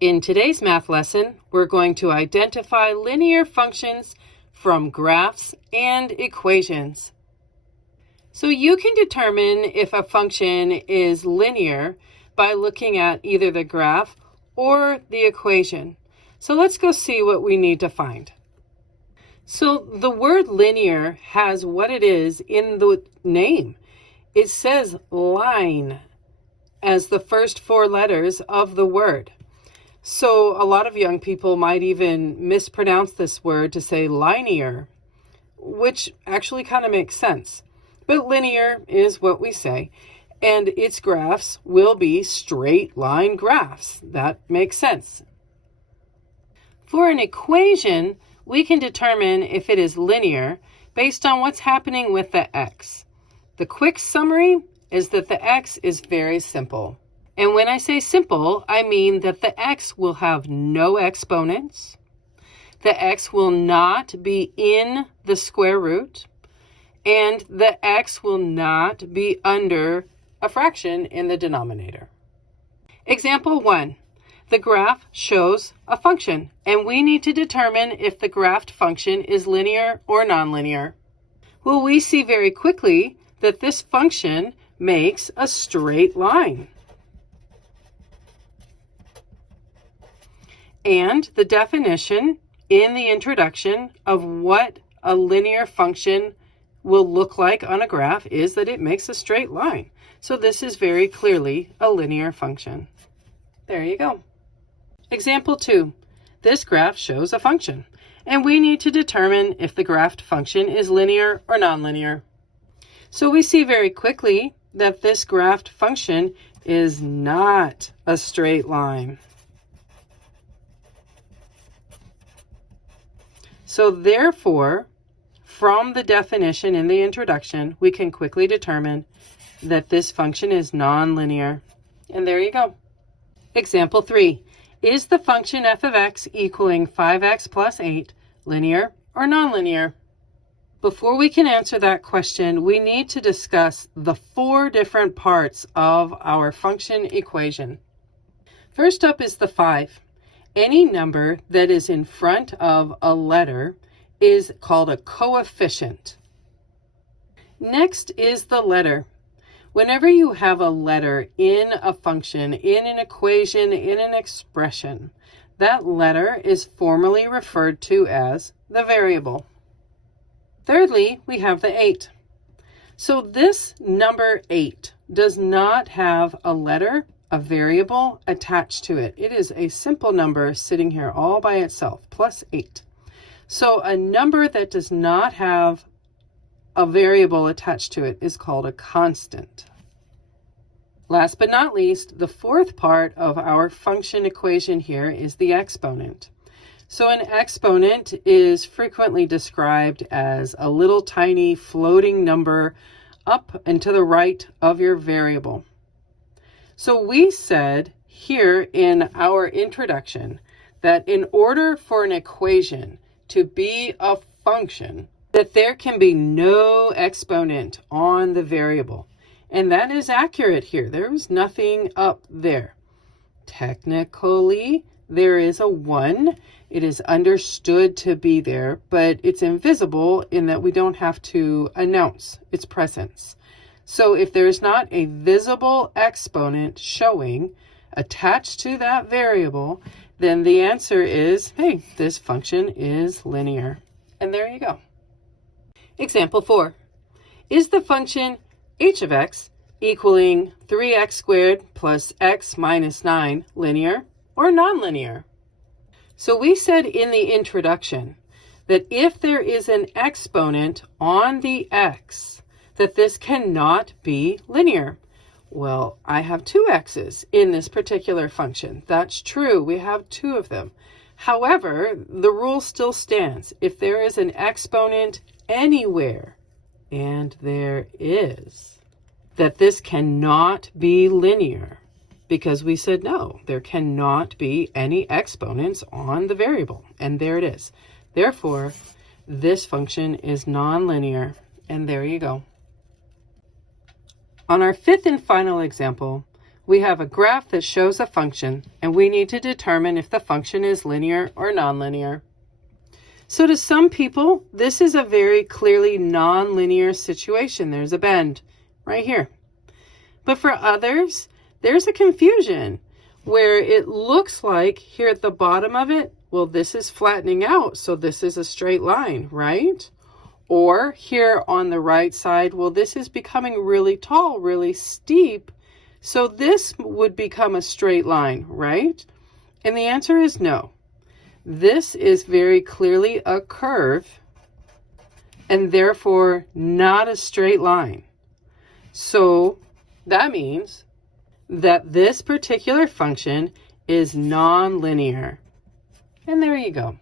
In today's math lesson, we're going to identify linear functions from graphs and equations. So you can determine if a function is linear by looking at either the graph or the equation. So let's go see what we need to find. So the word linear has what it is in the name. It says line as the first four letters of the word. So a lot of young people might even mispronounce this word to say linear, which actually kind of makes sense. But linear is what we say, and its graphs will be straight line graphs. That makes sense. For an equation, we can determine if it is linear based on what's happening with the x. The quick summary is that the x is very simple. And when I say simple, I mean that the x will have no exponents. The x will not be in the square root. And the x will not be under a fraction in the denominator. Example 1. The graph shows a function, and we need to determine if the graphed function is linear or nonlinear. Well, we see very quickly that this function makes a straight line. And the definition in the introduction of what a linear function will look like on a graph is that it makes a straight line. So this is very clearly a linear function. There you go. Example 2. This graph shows a function, and we need to determine if the graphed function is linear or nonlinear. So we see very quickly that this graphed function is not a straight line. So therefore, from the definition in the introduction, we can quickly determine that this function is nonlinear. And there you go. Example 3. Is the function f of x equaling 5x plus 8 linear or nonlinear? Before we can answer that question, we need to discuss the 4 different parts of our function equation. First up is the 5. Any number that is in front of a letter is called a coefficient. Next is the letter. Whenever you have a letter in a function, in an equation, in an expression, that letter is formally referred to as the variable. Thirdly, we have the 8. So this number 8 does not have a letter, a variable attached to it. It is a simple number sitting here all by itself, plus 8. So a number that does not have a variable attached to it is called a constant. Last but not least, the 4th part of our function equation here is the exponent. So an exponent is frequently described as a little tiny floating number up and to the right of your variable. So we said here in our introduction that in order for an equation to be a function, that there can be no exponent on the variable. And that is accurate here. There is nothing up there. Technically, there is a 1. It is understood to be there, but it's invisible in that we don't have to announce its presence. So if there's not a visible exponent showing attached to that variable, then the answer is, hey, this function is linear. And there you go. Example 4. Is the function h of x equaling 3x squared plus x minus 9 linear or nonlinear? So we said in the introduction that if there is an exponent on the x, that this cannot be linear. Well, I have 2 x's in this particular function. That's true. We have 2 of them. However, the rule still stands. If there is an exponent anywhere, and there is, that this cannot be linear, because we said no, there cannot be any exponents on the variable, and there it is. Therefore, this function is nonlinear, and there you go. On our 5th and final example, we have a graph that shows a function, and we need to determine if the function is linear or nonlinear. So to some people, this is a very clearly nonlinear situation. There's a bend right here. But for others, there's a confusion where it looks like here at the bottom of it, well, this is flattening out, so this is a straight line, right? Or here on the right side, well, this is becoming really tall, really steep, so this would become a straight line, right? And the answer is no. This is very clearly a curve and therefore not a straight line. So that means that this particular function is nonlinear. And there you go.